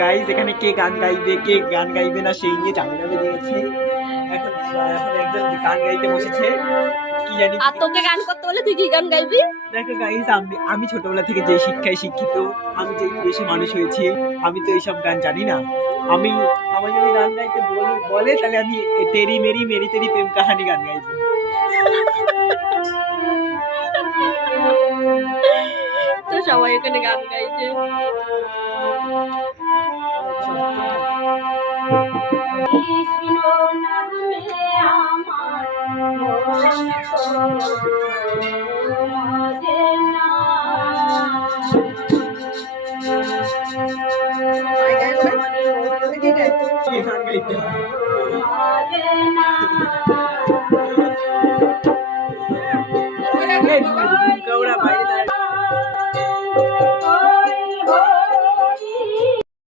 Guys এখানে কে গান গাইবে না সেই নিয়ে ঝামেলা বেজে গেছে। এখন একজন গান গাইতে বসেছে, কি জানি। আর তোকে গান করতে বলে তুই কি গান গাইবি? দেখো গাইস, আমি ছোটবেলা থেকে যে শিক্ষায় শিক্ষিত, আমি যে দেশে মানুষ হয়েছি, আমি তো এইসব গান জানি না। আমার যদি গান গাইতে বলে তাহলে আমি তেরি মেরি মেরি তেরি প্রেম কাহানি গান গাইবো। তো সবাই এখানে গান গাইছে। গান গাইতে হয়।